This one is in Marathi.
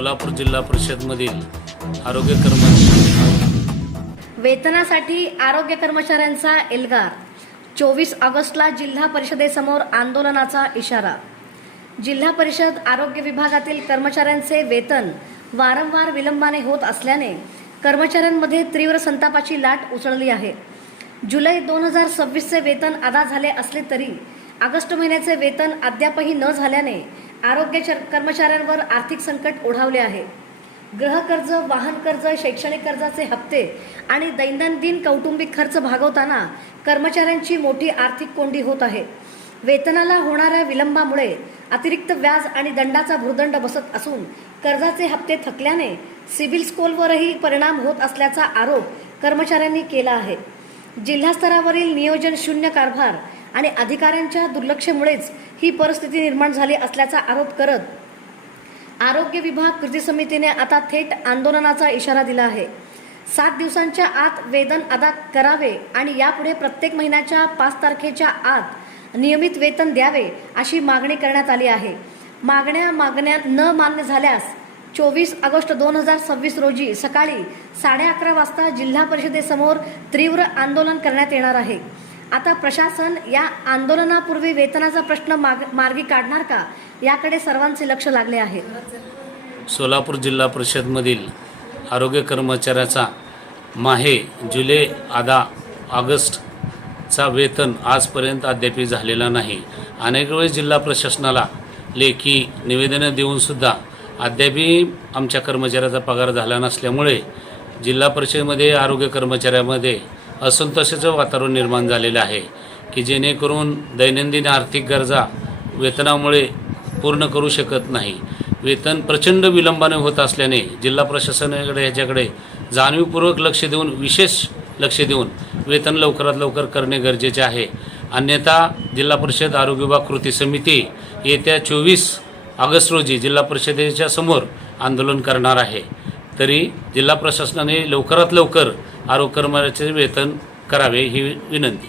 सोलापूर जिल्हा परिषदमधील आरोग्य कर्मचारी वेतनासाठी आरोग्य कर्मचाऱ्यांचा एल्गार. 24 ऑगस्टला जिल्हा परिषदेसमोर आंदोलनाचा इशारा. जिल्हा परिषद आरोग्य विभागातील कर्मचाऱ्यांचे वेतन वारंवार विलंबाने होत असल्याने कर्मचाऱ्यांमध्ये तीव्र संतापाची लाट उसळली आहे. जुलै 2026चे वेतन अदा झाले असले तरी ऑगस्ट महिन्याचे वेतन अद्यापही न झाल्याने आरोग्य कर्मचाऱ्यांवर आर्थिक संकट ओढावले आहे. गृहकर्ज, वाहन कर्ज, शैक्षणिक कर्जाचे हप्ते आणि दैनंदिन कौटुंबिक खर्च भागवताना कर्मचाऱ्यांची मोठी आर्थिक कोंडी होत आहे. वेतनाला होणाऱ्या विलंबामुळे अतिरिक्त व्याज आणि दंडाचा भुर्दंड बसत असून कर्जाचे हप्ते थकल्याने सिबिल स्कोरवरही परिणाम होत असल्याचा आरोप कर्मचाऱ्यांनी केला आहे. जिल्हा स्तरावरील नियोजन शून्य कारभार आणि अधिकाऱ्यांच्या दुर्लक्षामुळेच ही परिस्थिती निर्माण झाली असल्याचा आरोप करत आरोग्य विभाग कृती समितीने आता थेट आंदोलनाचा इशारा दिला आहे. 7 दिवसांच्या आत वेतन अदा करावे आणि यापुढे प्रत्येक महिन्याच्या 5 तारखेच्या आत नियमित वेतन द्यावे अशी मागणी करण्यात आली आहे. मागण्या न मान्य झाल्यास 24 ऑगस्ट 2026 रोजी सकाळी 11:30 वाजता जिल्हा परिषदेसमोर तीव्र आंदोलन करण्यात येणार आहे. आता प्रशासन या आंदोलनापूर्वी वेतनाचा प्रश्न मार्गी काढणार का याकडे सर्वांचे लक्ष लागले आहे. सोलापूर जिल्हा परिषदमधील आरोग्य कर्मचाऱ्याचा माहे जुलै अदा ऑगस्टचा वेतन आजपर्यंत अद्याप झालेला नाही. अनेक वेळेस जिल्हा प्रशासनाला लेखी निवेदनं देऊनसुद्धा अद्यापही आमच्या कर्मचाऱ्याचा पगार झाला नसल्यामुळे जिल्हा परिषदेमध्ये आरोग्य कर्मचाऱ्यामध्ये असंतोषाचं वातावरण निर्माण झालेलं आहे की जेणेकरून दैनंदिन आर्थिक गरजा वेतनामुळे पूर्ण करू शकत नाही. वेतन प्रचंड विलंबाने होत असल्याने जिल्हा प्रशासनाकडे याच्याकडे जाणीवपूर्वक लक्ष देऊन विशेष लक्ष देऊन वेतन लवकरात लवकर करणे गरजेचे आहे. अन्यथा जिल्हा परिषद आरोग्य विभाग कृती समिती येत्या 24 ऑगस्ट रोजी जिल्हा परिषदेच्या समोर आंदोलन करणार आहे. तरी जिल्हा प्रशासनाने लवकरात लवकर आरोग्य कर्मचाऱ्याचे वेतन करावे ही विनंती.